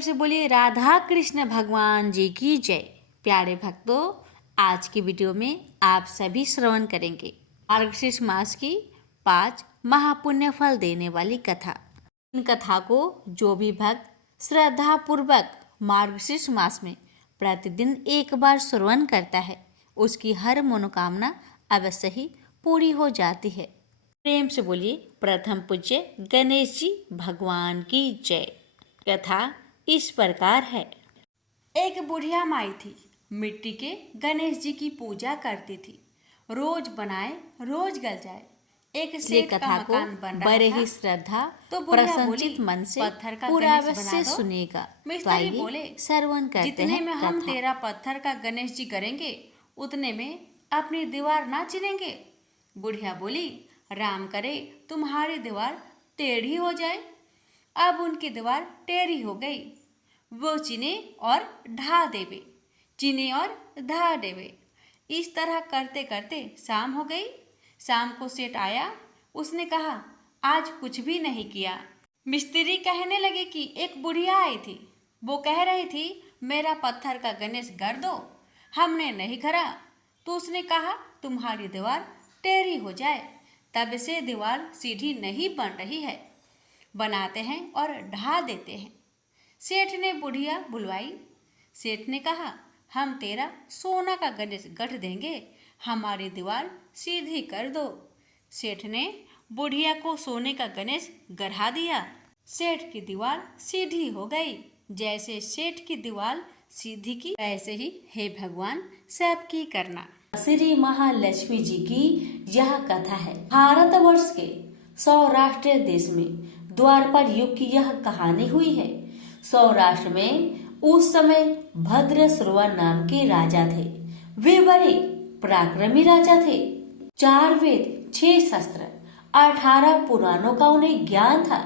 से बोलिए राधा कृष्ण भगवान जी की जय। प्यारे भक्तों, आज की वीडियो में आप सभी श्रवण करेंगे मार्गशीर्ष मास की 5 महापुण्य फल देने वाली कथा। इन कथा को जो भी भक्त श्रद्धा पूर्वक मार्गशीर्ष मास में प्रतिदिन एक बार श्रवण करता है, उसकी हर मनोकामना अवश्य ही पूरी हो जाती है। प्रेम से बोलिए प्रथम पूज्य गणेश जी भगवान की जय। कथा इस प्रकार है। एक बुढ़िया माई थी, मिट्टी के गणेश जी की पूजा करती थी। रोज बनाए रोज गल जाए। एक सेठ का मकान बन रहा बड़े था, ही श्रद्धा तो बुढ़िया प्रसन्नचित बोली, मन से पत्थर का पूरा गणेश बना अवश्य दो। सुनेगा। मिस्त्री बोले, श्रवण करते जितने हैं में हम कथा। तेरा पत्थर का गणेश जी करेंगे उतने में अपनी दीवार ना चिनेंगे। बुढ़िया बोली, राम करे तुम्हारी दीवार टेढ़ी हो जाए। अब उनकी दीवार टेढ़ी हो गई। वो चिने और ढा देवे, चिने और ढा देवे। इस तरह करते करते शाम हो गई। शाम को सेठ आया। उसने कहा, आज कुछ भी नहीं किया। मिस्त्री कहने लगे कि एक बुढ़िया आई थी, वो कह रही थी मेरा पत्थर का गणेश कर दो। हमने नहीं करा तो उसने कहा तुम्हारी दीवार टेढ़ी हो जाए। तब से दीवार सीधी नहीं बन रही है। बनाते हैं और ढा देते हैं। सेठ ने बुढ़िया बुलवाई। सेठ ने कहा, हम तेरा सोना का गणेश गढ़ देंगे, हमारी दीवार सीधी कर दो। सेठ ने बुढ़िया को सोने का गणेश गढ़ा दिया। सेठ की दीवार सीधी हो गई। जैसे सेठ की दीवार सीधी की, वैसे ही हे भगवान सबकी करना। श्री महालक्ष्मी जी की यह कथा है। भारतवर्ष के सौराष्ट्र देश में द्वापर युग की यह कहानी हुई है। सौराष्ट्र में उस समय भद्रश्रवा नाम के राजा थे। वे बड़े पराक्रमी राजा थे। 4 वेद, 6 शस्त्र, 18 पुराणों का उन्हें ज्ञान था।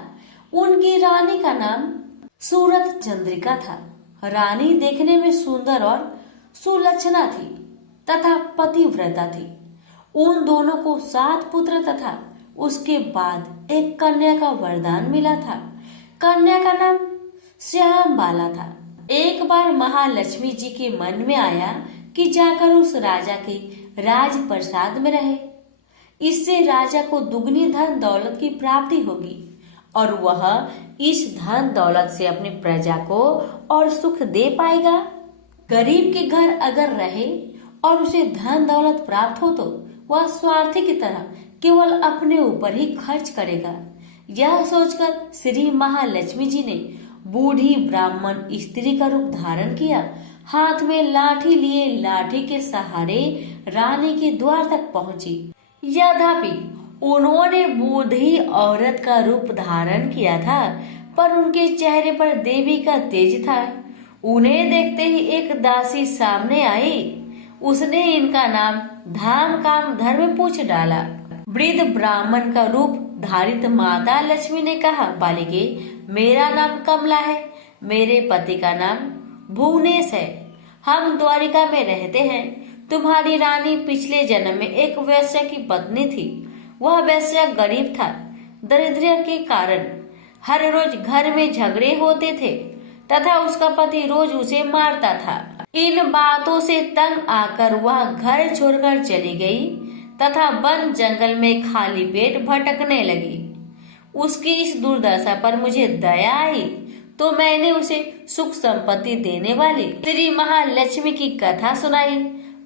उनकी रानी का नाम सूरत चंद्रिका था। रानी देखने में सुंदर और सुलक्षणा थी तथा पतिव्रता थी। उन दोनों को 7 पुत्र तथा उसके बाद एक कन्या का वरदान मिला था। कन्या का नाम श्याम बाला था। एक बार महालक्ष्मी जी के मन में आया कि जाकर उस राजा के राजप्रसाद में रहे। इससे राजा को दुगनी धन दौलत की प्राप्ति होगी और वह इस धन दौलत से अपनी प्रजा को और सुख दे पाएगा। गरीब के घर अगर रहे और उसे धन दौलत प्राप्त हो तो वह स्वार्थी की तरह केवल अपने ऊपर ही खर्च करेगा। यह सोचकर श्री महालक्ष्मी जी ने बूढ़ी ब्राह्मण स्त्री का रूप धारण किया। हाथ में लाठी लिए लाठी के सहारे रानी के द्वार तक पहुंची। यद्यपि उन्होंने बूढ़ी औरत का रूप धारण किया था, पर उनके चेहरे पर देवी का तेज था। उन्हें देखते ही एक दासी सामने आई। उसने इनका नाम धाम काम धर्म पूछ डाला। वृद्ध ब्राह्मण का रूप धारित माता लक्ष्मी ने कहा, बालिके, मेरा नाम कमला है। मेरे पति का नाम भुवनेश है। हम द्वारिका में रहते हैं। तुम्हारी रानी पिछले जन्म में एक वैश्य की पत्नी थी। वह वैश्य गरीब था। दरिद्र के कारण हर रोज घर में झगड़े होते थे तथा उसका पति रोज उसे मारता था। इन बातों से तंग आकर वह घर छोड़कर चली गई तथा वन जंगल में खाली पेट भटकने लगी। उसकी इस दुर्दशा पर मुझे दया आई तो मैंने उसे सुख संपत्ति देने वाली श्री महालक्ष्मी की कथा सुनाई।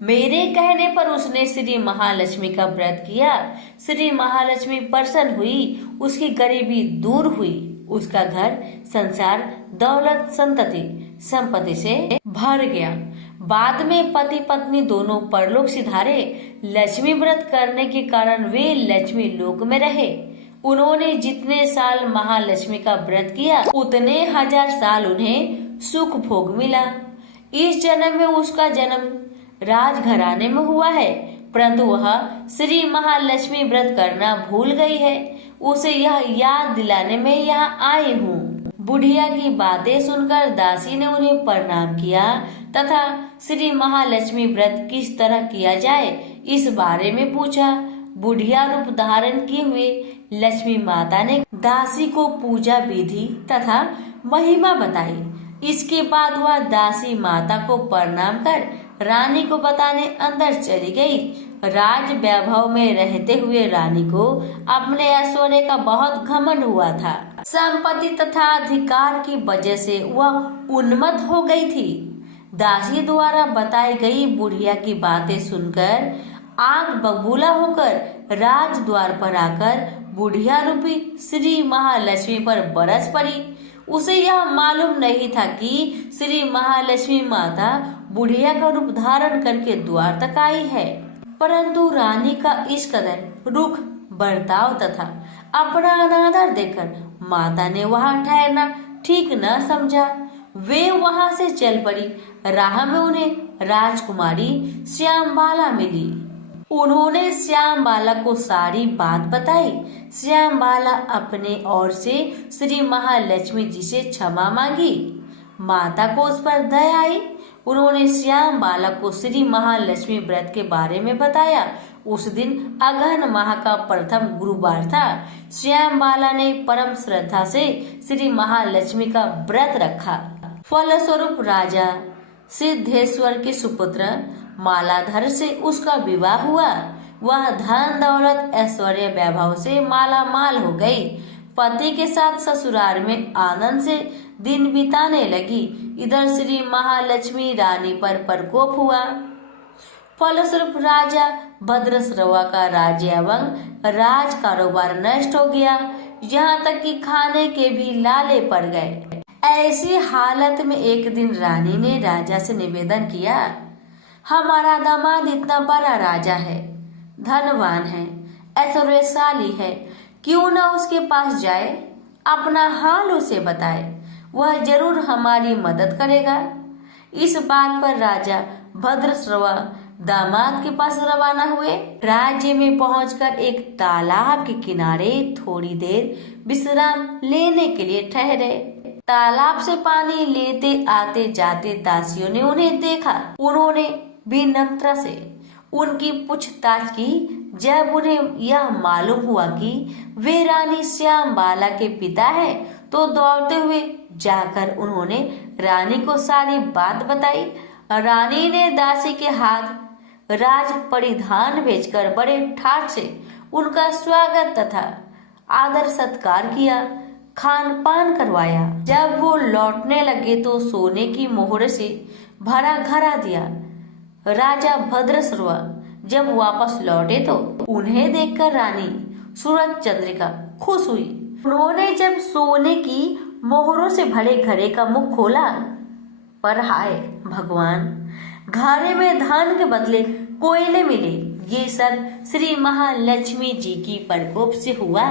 मेरे कहने पर उसने श्री महालक्ष्मी का व्रत किया। श्री महालक्ष्मी प्रसन्न हुई। उसकी गरीबी दूर हुई। उसका घर संसार दौलत संपत्ति से भर गया। बाद में पति पत्नी दोनों परलोक सिधारे। लक्ष्मी व्रत करने के कारण वे लक्ष्मी लोक में रहे। उन्होंने जितने साल महालक्ष्मी का व्रत किया उतने 1000 साल उन्हें सुख भोग मिला। इस जन्म में उसका जन्म राजघराने में हुआ है, परंतु वह श्री महालक्ष्मी व्रत करना भूल गई है। उसे यह याद दिलाने में यहाँ आई हूँ। बुढ़िया की बातें सुनकर दासी ने उन्हें प्रणाम किया तथा श्री महालक्ष्मी व्रत किस तरह किया जाए इस बारे में पूछा। बुढ़िया रूप धारण किए हुए लक्ष्मी माता ने दासी को पूजा विधि तथा महिमा बताई। इसके बाद वह दासी माता को प्रणाम कर रानी को बताने अंदर चली गई। राज वैभव में रहते हुए रानी को अपने ऐश्वर्य का बहुत घमंड हुआ था। संपत्ति तथा अधिकार की वजह से वह उन्मत्त हो गई थी। दासी द्वारा बताई गई बुढ़िया की बातें सुनकर आग बबूला होकर राज द्वार पर आकर बुढ़िया रूपी श्री महालक्ष्मी पर बरस पड़ी। उसे यह मालूम नहीं था कि श्री महालक्ष्मी माता बुढ़िया का रूप धारण करके द्वार तक आई है, परंतु रानी का इस कदर रुख बर्ताव तथा अपना अनादर देखकर माता ने वहां ठहरना ठीक न समझा। वे वहां से चल पड़ी। राह में उन्हें राजकुमारी श्यामबाला मिली। उन्होंने श्यामबाला को सारी बात बताई। श्यामबाला अपने ओर से श्री महालक्ष्मी जी से क्षमा मांगी। माता को उस पर दया आई। उन्होंने श्यामबाला को श्री महालक्ष्मी व्रत के बारे में बताया। उस दिन अगहन माह का प्रथम गुरुवार था। श्यामबाला ने परम श्रद्धा से श्री महालक्ष्मी का व्रत रखा। फलस्वरूप राजा सिद्धेश्वर के सुपुत्र मालाधर से उसका विवाह हुआ। वह धन दौलत ऐश्वर्य वैभव से माला माल हो गई। पति के साथ ससुराल में आनंद से दिन बिताने लगी। इधर श्री महालक्ष्मी रानी पर प्रकोप हुआ। फलस्वरूप राजा भद्रश्रवा का राज्य एवं राज कारोबार नष्ट हो गया। यहाँ तक कि खाने के भी लाले पड़ गए। ऐसी हालत में एक दिन रानी ने राजा से निवेदन किया, हमारा दामाद इतना बड़ा राजा है, धनवान है, ऐश्वर्यशाली है, क्यों न उसके पास जाए, अपना हाल उसे बताए, वह जरूर हमारी मदद करेगा। इस बात पर राजा भद्रश्रवा दामाद के पास रवाना हुए। राज्य में पहुंचकर एक तालाब के किनारे थोड़ी देर विश्राम लेने के लिए ठहरे। तालाब से पानी लेते आते जाते दासियों ने उन्हें देखा। उन्होंने विनम्रता से उनकी पूछताछ की। जब उन्हें यह मालूम हुआ कि वे रानी श्यामबाला के पिता हैं, तो दौड़ते हुए जाकर उन्होंने रानी को सारी बात बताई। रानी ने दासी के हाथ राज परिधान भेजकर बड़े ठाट से उनका स्वागत तथा आदर सत्कार किया, खान पान करवाया। जब वो लौटने लगे तो सोने की मोहर से भरा घड़ा दिया। राजा भद्रश्रवा जब वापस लौटे तो उन्हें देखकर रानी सूरज चंद्रिका खुश हुई। उन्होंने जब सोने की मोहरों से भरे घड़े का मुख खोला, पर हाय भगवान, घड़े में धन के बदले कोयले मिले। ये सब श्री महालक्ष्मी जी की प्रकोप से हुआ।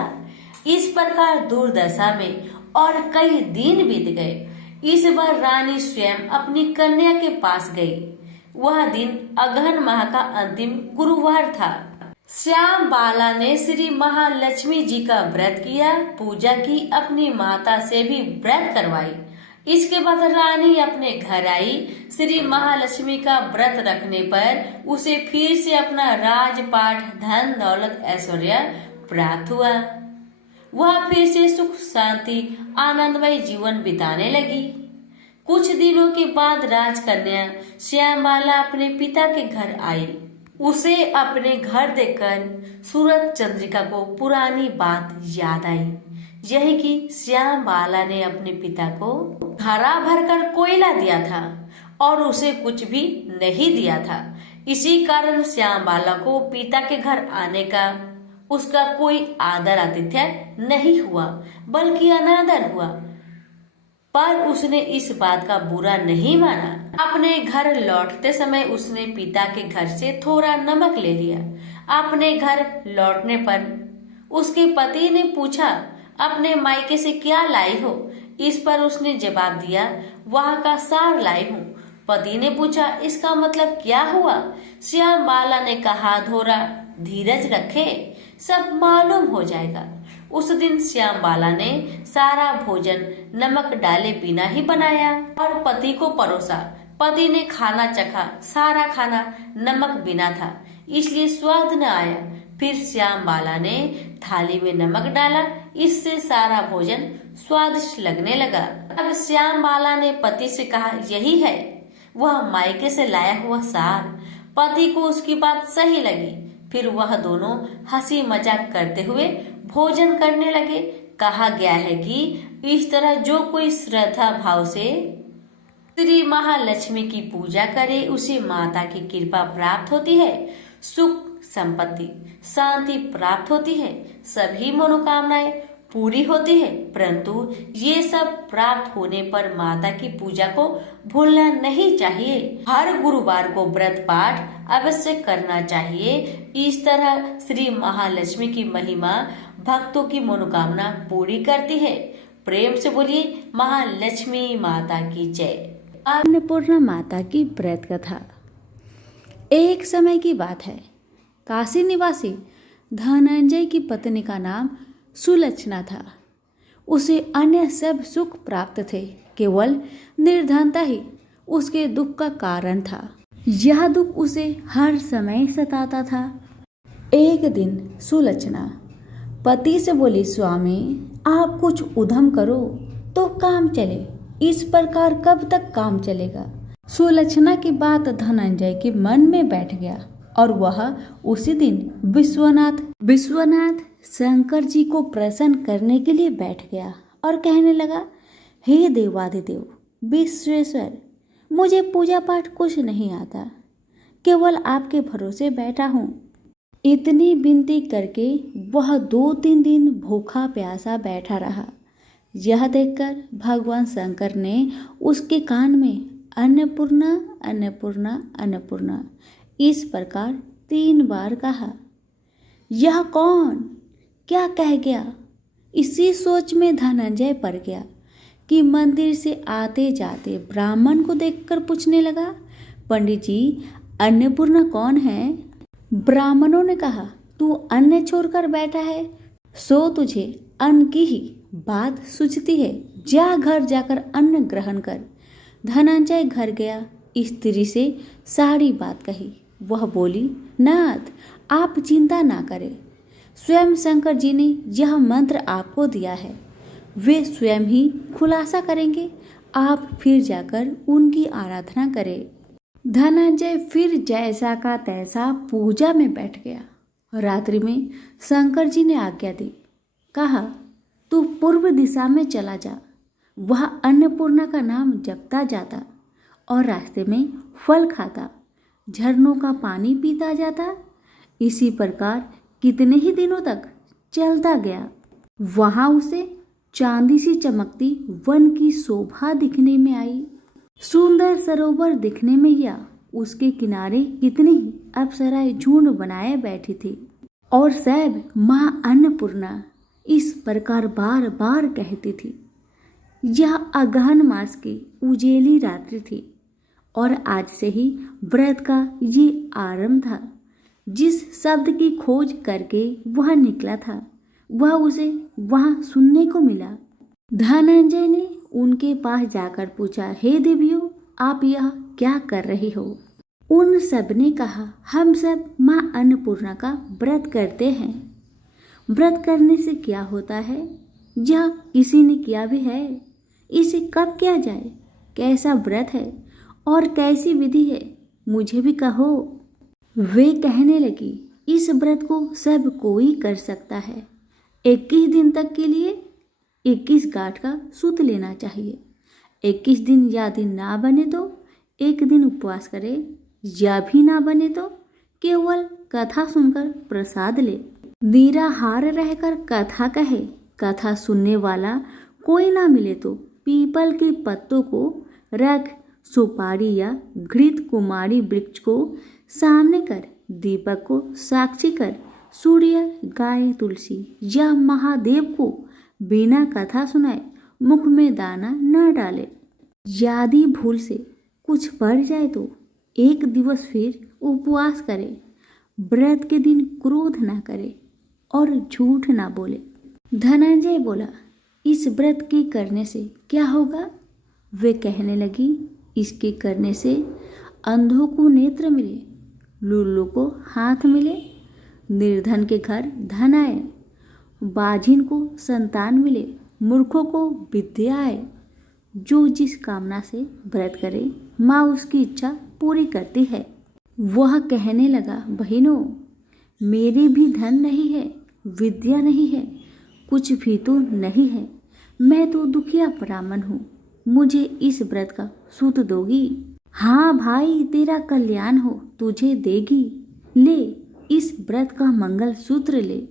इस प्रकार दुर्दशा में और कई दिन बीत गए। इस बार रानी स्वयं अपनी कन्या के पास गई। वह दिन अगहन माह का अंतिम गुरुवार था। श्यामबाला ने श्री महालक्ष्मी जी का व्रत किया, पूजा की, अपनी माता से भी व्रत करवाई। इसके बाद रानी अपने घर आई। श्री महालक्ष्मी का व्रत रखने पर उसे फिर से अपना राजपाट, धन दौलत, ऐश्वर्य प्राप्त हुआ। वह फिर से सुख शांति आनंदमय जीवन बिताने लगी। कुछ दिनों के बाद राजकन्या श्यामबाला अपने पिता के घर आई। उसे अपने घर देखकर सूरज चंद्रिका को पुरानी बात याद आई, यही कि श्यामबाला ने अपने पिता को घड़ा भरकर कोयला दिया था और उसे कुछ भी नहीं दिया था। इसी कारण श्यामबाला को पिता के घर आने का उसका कोई आदर आतिथ्य नहीं हुआ, बल्कि अनादर हुआ। पर उसने इस बात का बुरा नहीं माना। अपने घर लौटते समय उसने पिता के घर से थोड़ा नमक ले लिया। अपने घर लौटने पर उसके पति ने पूछा, अपने मायके से क्या लाई हो? इस पर उसने जवाब दिया, वहाँ का सार लाई हूँ। पति ने पूछा, इसका मतलब क्या हुआ? श्यामबाला ने कहा, धोरा धीरज रखे, सब मालूम हो जाएगा। उस दिन श्यामबाला ने सारा भोजन नमक डाले बिना ही बनाया और पति को परोसा। पति ने खाना चखा, सारा खाना नमक बिना था, इसलिए स्वाद न आया। फिर श्यामबाला ने थाली में नमक डाला, इससे सारा भोजन स्वादिष्ट लगने लगा। अब श्याम बाला ने पति से कहा, यही है वह मायके से लाया हुआ सार। पति को उसकी बात सही लगी। फिर वह दोनों हंसी मजाक करते हुए भोजन करने लगे। कहा गया है कि इस तरह जो कोई श्रद्धा भाव से श्री महालक्ष्मी की पूजा करे उसे माता की कृपा प्राप्त होती है, सुख संपत्ति शांति प्राप्त होती है, सभी मनोकामनाएं पूरी होती है। परंतु ये सब प्राप्त होने पर माता की पूजा को भूलना नहीं चाहिए। हर गुरुवार को व्रत पाठ अवश्य करना चाहिए। इस तरह श्री महालक्ष्मी की महिमा भक्तों की मनोकामना पूरी करती है। प्रेम से बोलिए महालक्ष्मी माता की जय। अन्नपूर्णा माता की व्रत कथा। एक समय की बात है, काशी निवासी धनंजय की पत्नी का नाम सुलक्षणा था। उसे अन्य सब सुख प्राप्त थे, केवल निर्धनता ही उसके दुख का कारण था। यह दुख उसे हर समय सताता था। एक दिन सुलक्षणा पति से बोली, स्वामी आप कुछ उद्यम करो तो काम चले, इस प्रकार कब तक काम चलेगा। सुलक्षणा की बात धनंजय के मन में बैठ गया और वह उसी दिन विश्वनाथ शंकर जी को प्रसन्न करने के लिए बैठ गया और कहने लगा, हे देवाधिदेव विश्वेश्वर, मुझे पूजा पाठ कुछ नहीं आता, केवल आपके भरोसे बैठा हूँ। इतनी विनती करके वह 2-3 दिन भूखा प्यासा बैठा रहा। यह देखकर भगवान शंकर ने उसके कान में अन्नपूर्णा अन्नपूर्णा अन्नपूर्णा इस प्रकार 3 बार कहा। यह कौन क्या कह गया? इसी सोच में धनंजय पड़ गया कि मंदिर से आते जाते ब्राह्मण को देखकर पूछने लगा, पंडित जी अन्नपूर्णा कौन है? ब्राह्मणों ने कहा, तू अन्न छोड़कर बैठा है, सो तुझे अन्न की ही बात सूझती है, जा घर जाकर अन्न ग्रहण कर। धनंजय घर गया, स्त्री से सारी बात कही। वह बोली, नाथ आप चिंता ना करें, स्वयं शंकर जी ने यह मंत्र आपको दिया है, वे स्वयं ही खुलासा करेंगे, आप फिर जाकर उनकी आराधना करें। धनंजय फिर जैसा का तैसा पूजा में बैठ गया। रात्रि में शंकर जी ने आज्ञा दी, कहा तू पूर्व दिशा में चला जा, वह अन्नपूर्णा का नाम जपता जाता और रास्ते में फल खाता, झरनों का पानी पीता जाता। इसी प्रकार कितने ही दिनों तक चलता गया। वहां उसे चांदी सी चमकती वन की शोभा दिखने में आई। सुंदर सरोवर दिखने में या उसके किनारे कितनी ही अप्सराएं झुंड बनाए बैठी थी और सब माँ अन्नपूर्णा इस प्रकार बार बार कहती थी। यह अगहन मास की उजेली रात्रि थी और आज से ही व्रत का ये आरंभ था। जिस शब्द की खोज करके वह निकला था वह उसे वहां सुनने को मिला। धनंजय ने उनके पास जाकर पूछा, हे देवियों आप यह क्या कर रही हो? उन सब ने कहा, हम सब माँ अन्नपूर्णा का व्रत करते हैं। व्रत करने से क्या होता है? यह किसी ने किया भी है, इसे कब किया जाए, कैसा व्रत है और कैसी विधि है, मुझे भी कहो। वे कहने लगी, इस व्रत को सब कोई कर सकता है। 21 दिन तक के लिए 21 गांठ का सूत लेना चाहिए। 21 दिन या दिन ना बने तो 1 दिन उपवास करे, या भी ना बने तो केवल कथा सुनकर प्रसाद ले। निराहार रहकर कथा कहे, कथा सुनने वाला कोई ना मिले तो पीपल के पत्तों को रख, सुपारी या घृत कुमारी वृक्ष को सामने कर, दीपक को साक्षी कर, सूर्य गाय तुलसी या महादेव को बिना कथा सुनाए मुख में दाना न डाले। यदि भूल से कुछ पड़ जाए तो 1 दिवस फिर उपवास करे। व्रत के दिन क्रोध ना करे और झूठ ना बोले। धनंजय बोला, इस व्रत के करने से क्या होगा? वे कहने लगी, इसके करने से अंधों को नेत्र मिले, लूलों को हाथ मिले, निर्धन के घर धन आए, बाझिन को संतान मिले, मूर्खों को विद्या आए, जो जिस कामना से व्रत करे माँ उसकी इच्छा पूरी करती है। वह कहने लगा, बहनों, मेरे भी धन नहीं है, विद्या नहीं है, कुछ भी तो नहीं है। मैं तो दुखिया ब्राह्मण हूँ, मुझे इस व्रत का सूत दोगी? हाँ भाई, तेरा कल्याण हो, तुझे देगी। ले, इस व्रत का मंगल सूत्र ले।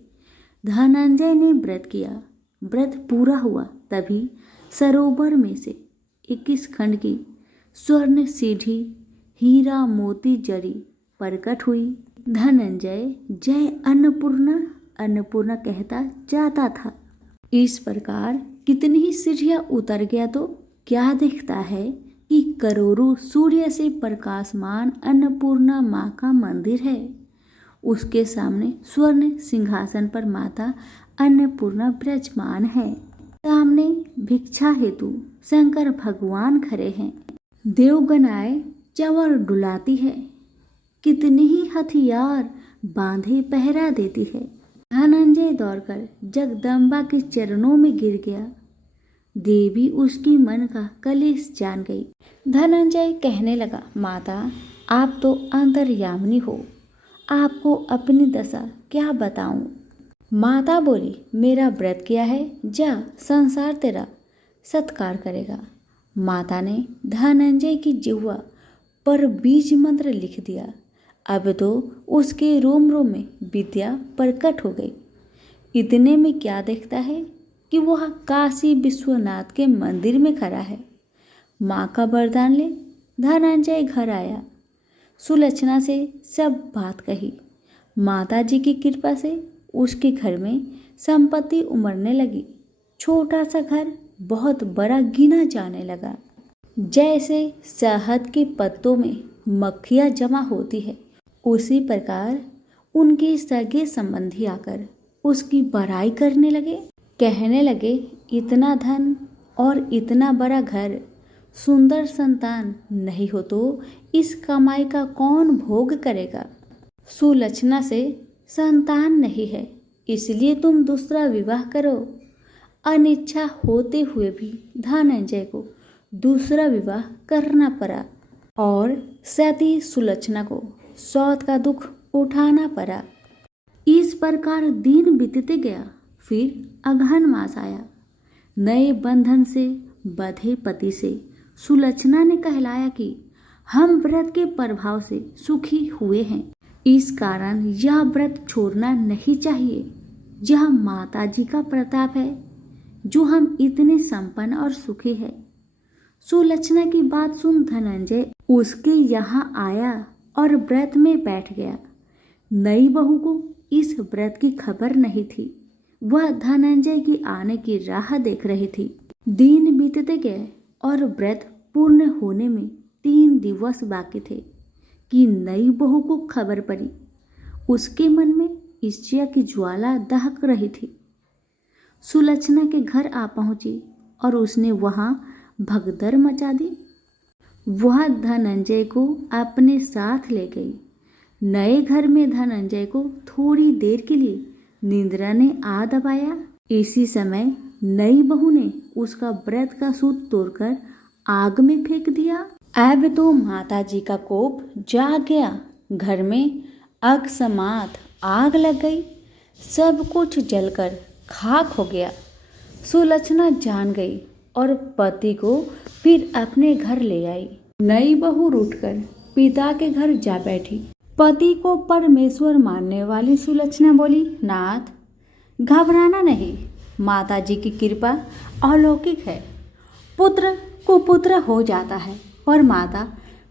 धनंजय ने व्रत किया। व्रत पूरा हुआ तभी सरोवर में से 21 खंड की स्वर्ण सीढ़ी हीरा मोती जड़ी प्रकट हुई। धनंजय जय अन्नपूर्णा अन्नपूर्णा कहता जाता था। इस प्रकार कितनी ही सीढ़ियां उतर गया तो क्या दिखता है कि करोड़ों सूर्य से प्रकाशमान अन्नपूर्णा माँ का मंदिर है। उसके सामने स्वर्ण सिंहासन पर माता अन्नपूर्णा विराजमान है। सामने भिक्षा हेतु शंकर भगवान खड़े हैं। देवगनाएं चंवर डुलाती है। कितनी ही हथियार बांधे पहरा देती है। धनंजय दौड़कर जगदम्बा के चरणों में गिर गया। देवी उसकी मन का कलेश जान गई। धनंजय कहने लगा, माता, आप तो अंतर्यामिनी हो, आपको अपनी दशा क्या बताऊं? माता बोली, मेरा व्रत किया है, जा, संसार तेरा सत्कार करेगा। माता ने धनंजय की जिह्वा पर बीज मंत्र लिख दिया। अब तो उसके रोम रोम में विद्या प्रकट हो गई। इतने में क्या देखता है कि वह काशी विश्वनाथ के मंदिर में खड़ा है। माँ का वरदान ले धनंजय घर आया। सुलक्षणा से सब बात कही। माता जी की कृपा से उसके घर में संपत्ति उमड़ने लगी। छोटा सा घर बहुत बड़ा गिना जाने लगा। जैसे शहद के पत्तों में मक्खियाँ जमा होती है, उसी प्रकार उनके सगे संबंधी आकर उसकी बड़ाई करने लगे। कहने लगे, इतना धन और इतना बड़ा घर, सुंदर संतान नहीं हो तो इस कमाई का कौन भोग करेगा? सुलक्षणा से संतान नहीं है, इसलिए तुम दूसरा विवाह करो। अनिच्छा होते हुए भी धनंजय को दूसरा विवाह करना पड़ा और सती सुलक्षणा को सौत का दुख उठाना पड़ा। इस प्रकार दिन बीतते गया। फिर अगहन मास आया। नए बंधन से बंधे पति से सुलक्षणा ने कहलाया कि हम व्रत के प्रभाव से सुखी हुए हैं, इस कारण यह व्रत छोड़ना नहीं चाहिए। यह माता जी का प्रताप है जो हम इतने संपन्न और सुखी है। सुलक्षणा की बात सुन धनंजय उसके यहाँ आया और व्रत में बैठ गया। नई बहू को इस व्रत की खबर नहीं थी। वह धनंजय की आने की राह देख रही थी। दिन बीतते गए और व्रत पूर्ण होने में 3 दिवस बाकी थे कि नई बहू को खबर पड़ी। उसके मन में ईर्ष्या की ज्वाला दहक रही थी। सुलक्षणा के घर आ पहुंची और उसने वहां भगदड़ मचा दी। वह धनंजय को अपने साथ ले गई। नए घर में धनंजय को थोड़ी देर के लिए निंद्रा ने आ दबाया। इसी समय नई बहू ने उसका व्रत का सूत तोड़कर आग में फेंक दिया। अब तो माता जी का कोप जाग गया। घर में अकस्मात आग लग गई। सब कुछ जलकर खाक हो गया। सुलक्षणा जान गई और पति को फिर अपने घर ले आई। नई बहू उठकर पिता के घर जा बैठी। पति को परमेश्वर मानने वाली सुलक्षणा बोली, नाथ, घबराना नहीं, माता जी की कृपा अलौकिक है। पुत्र कुपुत्र हो जाता है पर माता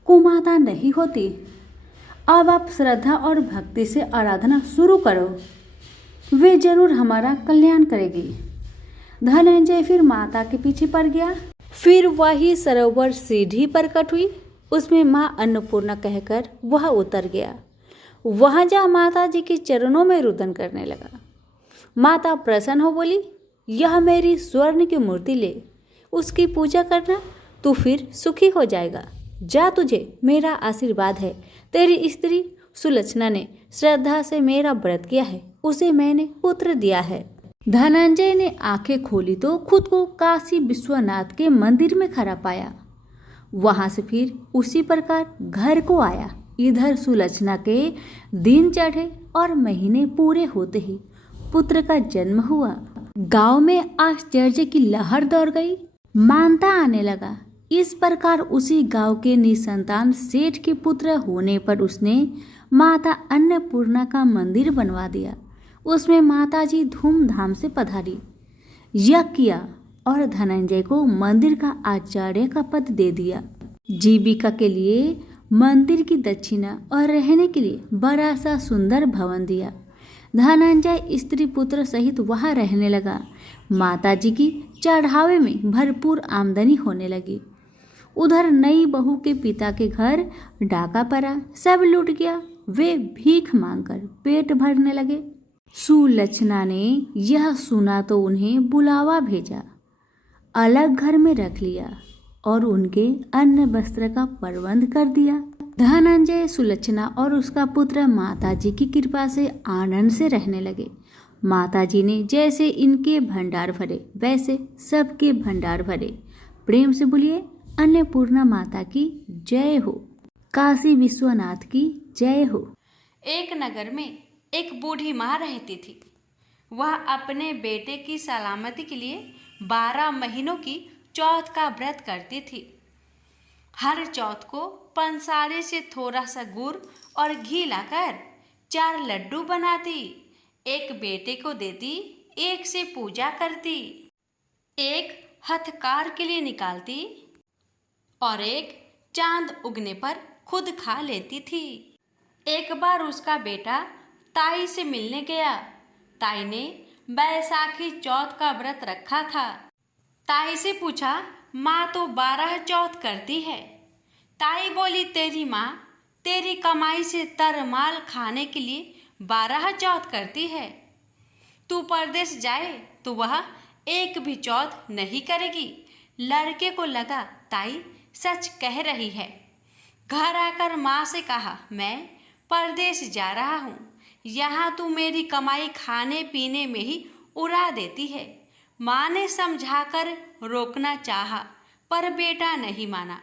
कुमाता नहीं होती। अब आप श्रद्धा और भक्ति से आराधना शुरू करो, वे जरूर हमारा कल्याण करेगी। धनंजय फिर माता के पीछे पड़ गया। फिर वही सरोवर सीढ़ी प्रकट हुई। उसमें माँ अन्नपूर्णा कहकर वह उतर गया। वहां जा माता जी के चरणों में रुदन करने लगा। माता प्रसन्न हो बोली, यह मेरी स्वर्ण की मूर्ति ले, उसकी पूजा करना, तू फिर सुखी हो जाएगा। जा, तुझे मेरा आशीर्वाद है। तेरी स्त्री सुलक्षणा ने श्रद्धा से मेरा व्रत किया है, उसे मैंने पुत्र दिया है। धनंजय ने आंखें खोली तो खुद को काशी विश्वनाथ के मंदिर में खड़ा पाया। वहां से फिर उसी प्रकार घर को आया। इधर सुलक्षणा के दिन चढ़े और महीने पूरे होते ही पुत्र का जन्म हुआ। गांव में आश्चर्य की लहर दौड़ गई। मानता आने लगा। इस प्रकार उसी गांव के निसंतान सेठ के पुत्र होने पर उसने माता अन्नपूर्णा का मंदिर बनवा दिया। उसमें माताजी धूमधाम से पधारी, यज्ञ किया और धनंजय को मंदिर का आचार्य का पद दे दिया। जीविका के लिए मंदिर की दक्षिणा और रहने के लिए बड़ा सा सुंदर भवन दिया। धनंजय स्त्री पुत्र सहित वहां रहने लगा। माताजी की चढ़ावे में भरपूर आमदनी होने लगी। उधर नई बहू के पिता के घर डाका पड़ा, सब लूट गया। वे भीख मांगकर पेट भरने लगे। सुलक्षणा ने यह सुना तो उन्हें बुलावा भेजा, अलग घर में रख लिया और उनके अन्न वस्त्र का प्रबंध कर दिया। धनंजय, सुलक्षणा और उसका पुत्र माताजी की कृपा से आनंद से रहने लगे। माताजी ने जैसे इनके भंडार भरे वैसे सबके भंडार भरे। प्रेम से बोलिए अन्नपूर्णा माता की जय हो, काशी विश्वनाथ की जय हो। एक नगर में एक बूढ़ी माँ रहती थी। वह अपने बेटे की सलामती के लिए 12 महीनों की चौथ का व्रत करती थी। हर चौथ को पंसारे से थोड़ा सा गुड़ और घी लाकर 4 लड्डू बनाती, एक बेटे को देती, एक से पूजा करती, एक हथकार के लिए निकालती और एक चांद उगने पर खुद खा लेती थी। एक बार उसका बेटा ताई से मिलने गया। ताई ने बैसाखी चौथ का व्रत रखा था। ताई से पूछा, माँ तो 12 चौथ करती है। ताई बोली, तेरी माँ तेरी कमाई से तरमाल खाने के लिए 12 चौथ करती है। तू परदेश जाए तो वह एक भी चौथ नहीं करेगी। लड़के को लगा ताई सच कह रही है। घर आकर माँ से कहा, मैं परदेश जा रहा हूँ, यहाँ तू मेरी कमाई खाने पीने में ही उड़ा देती है। माँ ने समझाकर रोकना चाहा पर बेटा नहीं माना।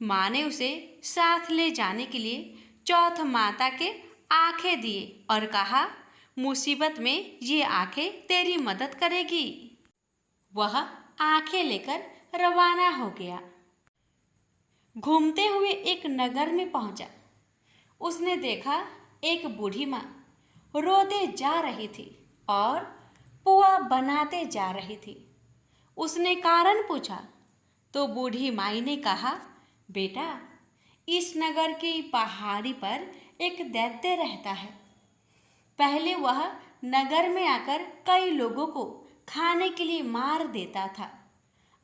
माँ ने उसे साथ ले जाने के लिए चौथ माता के आंखें दिए और कहा, मुसीबत में ये आंखें तेरी मदद करेगी। वह आंखें लेकर रवाना हो गया। घूमते हुए एक नगर में पहुंचा। उसने देखा एक बूढ़ी माँ रोते जा रही थी और पुआ बनाते जा रही थी। उसने कारण पूछा तो बूढ़ी माई ने कहा, बेटा इस नगर की पहाड़ी पर एक दैत्य रहता है। पहले वह नगर में आकर कई लोगों को खाने के लिए मार देता था।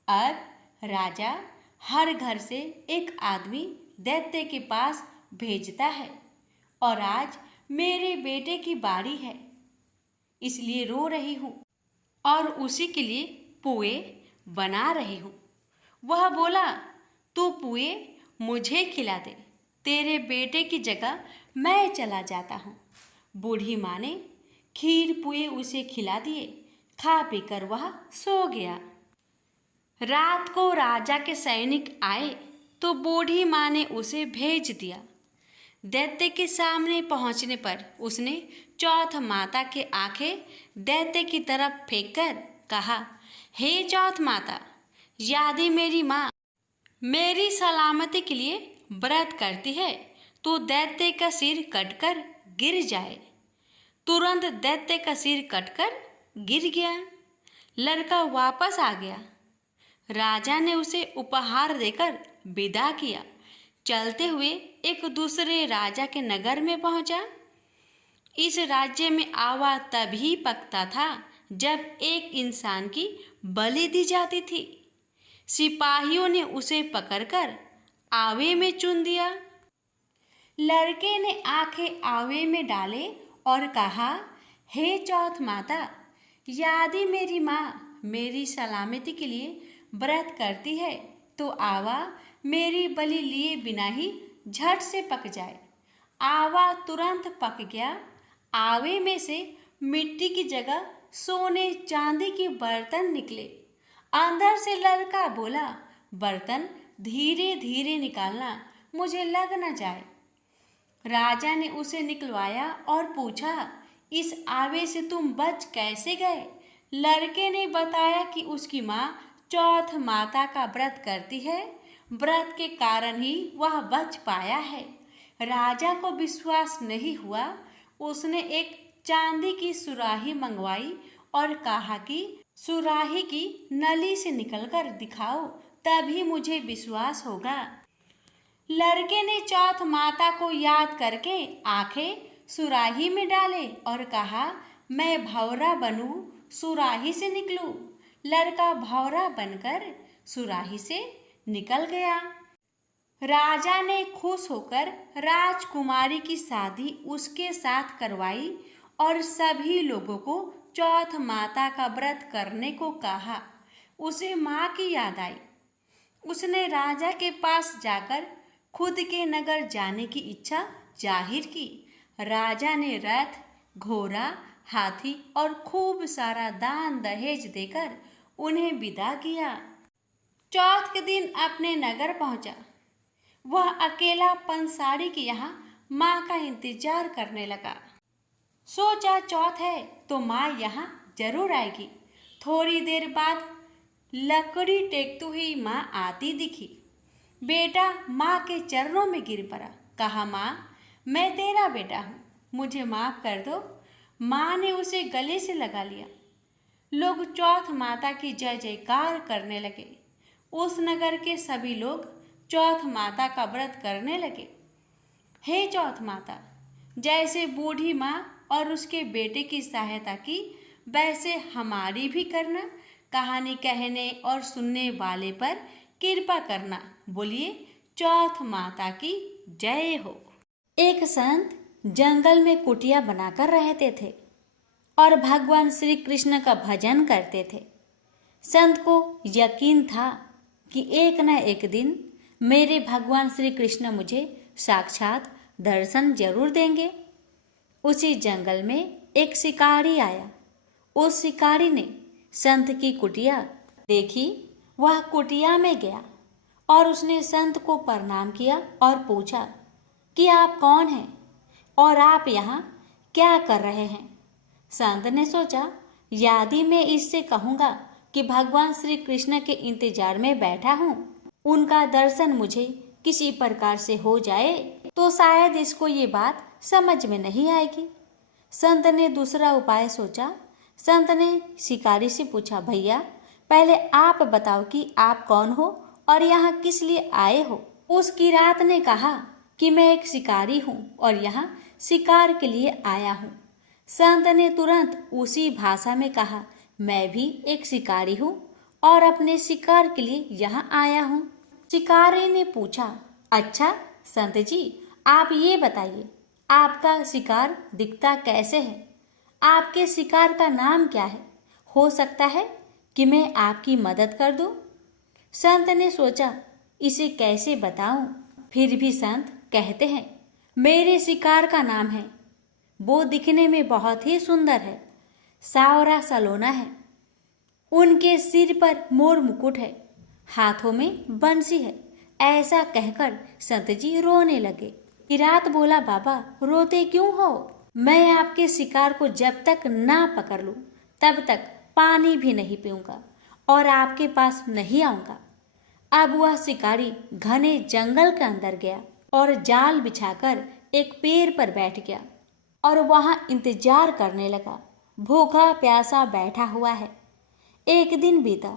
अब राजा हर घर से एक आदमी दैत्य के पास भेजता है और आज मेरे बेटे की बारी है, इसलिए रो रही हूँ और उसी के लिए पुए बना रही हूँ। वह बोला, तू पुए मुझे खिला दे, तेरे बेटे की जगह मैं चला जाता हूँ। बूढ़ी माँ ने खीर पुए उसे खिला दिए। खा पीकर वह सो गया। रात को राजा के सैनिक आए तो बूढ़ी माँ ने उसे भेज दिया। दैत्य के सामने पहुंचने पर उसने चौथ माता के आंखें दैत्य की तरफ फेंककर कहा, हे चौथ माता, यदि मेरी माँ मेरी सलामती के लिए व्रत करती है तो दैत्य का सिर कटकर गिर जाए। तुरंत दैत्य का सिर कटकर गिर गया। लड़का वापस आ गया। राजा ने उसे उपहार देकर विदा किया। चलते हुए एक दूसरे राजा के नगर में पहुंचा। इस राज्य में आवा तभी पकता था जब एक इंसान की बलि दी जाती थी। सिपाहियों ने उसे पकड़कर आवे में चुन दिया। लड़के ने आंखें आवे में डाले और कहा, हे चौथ माता, यदि मेरी माँ मेरी सलामती के लिए व्रत करती है तो आवा मेरी बलि लिए बिना ही झट से पक जाए। आवा तुरंत पक गया। आवे में से मिट्टी की जगह सोने चांदी के बर्तन निकले। अंदर से लड़का बोला, बर्तन धीरे धीरे निकालना, मुझे लग न जाए। राजा ने उसे निकलवाया और पूछा, इस आवे से तुम बच कैसे गए? लड़के ने बताया कि उसकी माँ चौथ माता का व्रत करती है, व्रत के कारण ही वह बच पाया है। राजा को विश्वास नहीं हुआ। उसने एक चांदी की सुराही मंगवाई और कहा कि सुराही की नली से निकलकर दिखाओ, तभी मुझे विश्वास होगा। लड़के ने चौथ माता को याद करके आंखें सुराही में डाले और कहा, मैं भौरा बनूं, सुराही से निकलूं। लड़का भौरा बनकर सुराही से निकल गया। राजा ने खुश होकर राजकुमारी की शादी उसके साथ करवाई और सभी लोगों को चौथ माता का व्रत करने को कहा। उसे माँ की याद आई। उसने राजा के पास जाकर खुद के नगर जाने की इच्छा जाहिर की। राजा ने रथ, घोड़ा, हाथी और खूब सारा दान दहेज देकर उन्हें विदा किया। चौथ के दिन अपने नगर पहुंचा। वह अकेला पंसारी के यहाँ माँ का इंतजार करने लगा। सोचा चौथ है तो माँ यहाँ जरूर आएगी। थोड़ी देर बाद लकड़ी टेकती हुई माँ आती दिखी। बेटा माँ के चरणों में गिर पड़ा। कहा, माँ मैं तेरा बेटा हूँ, मुझे माफ़ कर दो। माँ ने उसे गले से लगा लिया। लोग चौथ माता की जय जयकार करने लगे। उस नगर के सभी लोग चौथ माता का व्रत करने लगे। हे चौथ माता, जैसे बूढ़ी माँ और उसके बेटे की सहायता की, वैसे हमारी भी करना। कहानी कहने और सुनने वाले पर कृपा करना। बोलिए चौथ माता की जय हो। एक संत जंगल में कुटिया बनाकर रहते थे और भगवान श्री कृष्ण का भजन करते थे। संत को यकीन था कि एक न एक दिन मेरे भगवान श्री कृष्ण मुझे साक्षात दर्शन जरूर देंगे। उसी जंगल में एक शिकारी आया। उस शिकारी ने संत की कुटिया देखी। वह कुटिया में गया और उसने संत को प्रणाम किया और पूछा कि आप कौन हैं और आप यहाँ क्या कर रहे हैं। संत ने सोचा, यदि मैं इससे कहूँगा कि भगवान श्री कृष्ण के इंतजार में बैठा हूँ, उनका दर्शन मुझे किसी प्रकार से हो जाए तो शायद इसको ये बात समझ में नहीं आएगी। संत ने दूसरा उपाय सोचा। संत ने शिकारी से पूछा, भैया पहले आप बताओ कि आप कौन हो और यहाँ किस लिए आए हो। उस किरात ने कहा कि मैं एक शिकारी हूँ और यहाँ शिकार के लिए आया हूँ। संत ने तुरंत उसी भाषा में कहा, मैं भी एक शिकारी हूँ और अपने शिकार के लिए यहाँ आया हूँ। शिकारी ने पूछा, अच्छा संत जी, आप ये बताइए आपका शिकार दिखता कैसे है? आपके शिकार का नाम क्या है? हो सकता है कि मैं आपकी मदद कर दूं। संत ने सोचा, इसे कैसे बताऊं? फिर भी संत कहते हैं, मेरे शिकार का नाम है। वो दिखने में बहुत ही सुंदर है, सावरा सलोना है। उनके सिर पर मोर मुकुट है, हाथों में बंसी है। ऐसा कहकर संत जी रोने लगे। किरात बोला, बाबा रोते क्यों हो? मैं आपके शिकार को जब तक ना पकड़ लूं तब तक पानी भी नहीं पीऊंगा और आपके पास नहीं आऊंगा। अब वह शिकारी घने जंगल के अंदर गया और जाल बिछाकर एक पेड़ पर बैठ गया और वहां इंतजार करने लगा। भूखा प्यासा बैठा हुआ है। एक दिन बीता,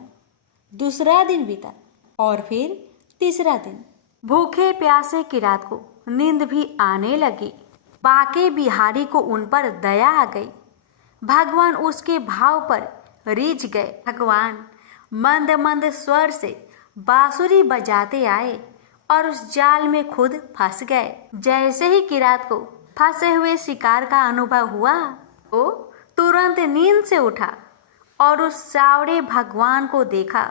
दूसरा दिन बीता और फिर तीसरा दिन। भूखे प्यासे किरात को नींद भी आने लगी। बाके बिहारी को उन पर दया आ गई। भगवान उसके भाव पर रीझ गए। भगवान मंद मंद स्वर से बांसुरी बजाते आए और उस जाल में खुद फंस गए। जैसे ही किरात को फंसे हुए शिकार का अनुभव हुआ, वो तुरंत नींद से उठा और उस सावड़े भगवान को देखा।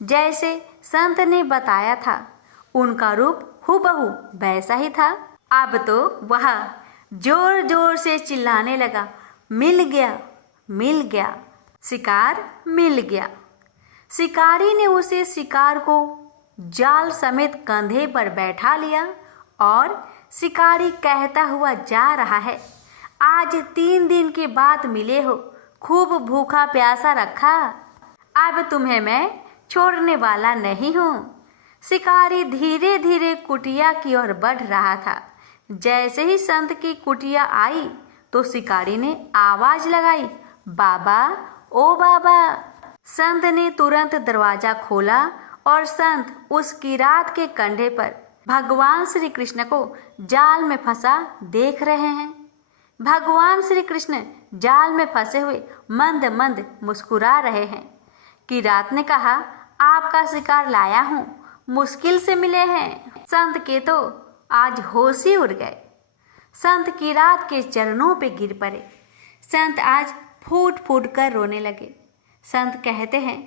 जैसे संत ने बताया था, उनका रूप हूबहू वैसा ही था। अब तो वह जोर जोर से चिल्लाने लगा, मिल गया, मिल गया, शिकार मिल गया। शिकारी ने उसे शिकार को जाल समेत कंधे पर बैठा लिया और शिकारी कहता हुआ जा रहा है, आज 3 दिन के बाद मिले हो, खूब भूखा प्यासा रखा, अब तुम्हें मैं छोड़ने वाला नहीं हूँ। शिकारी धीरे धीरे कुटिया की ओर बढ़ रहा था। जैसे ही संत की कुटिया आई तो शिकारी ने आवाज लगाई, बाबा, ओ बाबा। संत ने तुरंत दरवाजा खोला और संत उस किरात के कंधे पर भगवान श्री कृष्ण को जाल में फंसा देख रहे हैं। भगवान श्री कृष्ण जाल में फंसे हुए मंद मंद मुस्कुरा रहे हैं। किरात ने कहा, आपका शिकार लाया हूँ, मुश्किल से मिले हैं। संत के तो आज होश ही उड़ गए। संत किरात के चरणों पे गिर पड़े। संत आज फूट फूट कर रोने लगे। संत कहते हैं,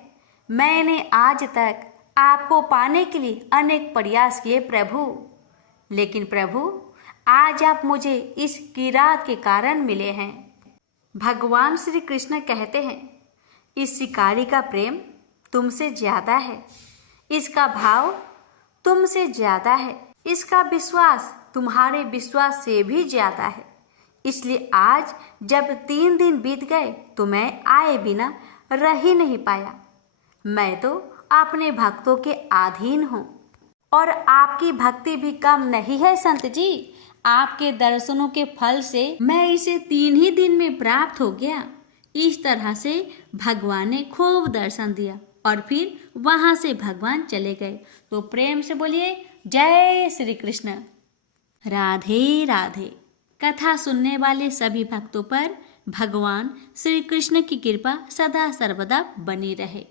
मैंने आज तक आपको पाने के लिए अनेक प्रयास किए प्रभु, लेकिन प्रभु आज आप मुझे इस किरात के कारण मिले हैं। भगवान श्री कृष्ण कहते हैं, इस शिकारी का प्रेम तुमसे ज्यादा है, इसका भाव तुमसे ज्यादा है, इसका विश्वास तुम्हारे विश्वास से भी ज्यादा है। इसलिए आज जब 3 दिन बीत गए तो मैं आए बिना रह ही नहीं पाया। मैं तो अपने भक्तों के अधीन हूँ और आपकी भक्ति भी कम नहीं है संत जी। आपके दर्शनों के फल से मैं इसे 3 ही दिन में प्राप्त हो गया। इस तरह से भगवान ने खूब दर्शन दिया और फिर वहां से भगवान चले गए। तो प्रेम से बोलिए जय श्री कृष्ण। राधे राधे। कथा सुनने वाले सभी भक्तों पर भगवान श्री कृष्ण की कृपा सदा सर्वदा बनी रहे।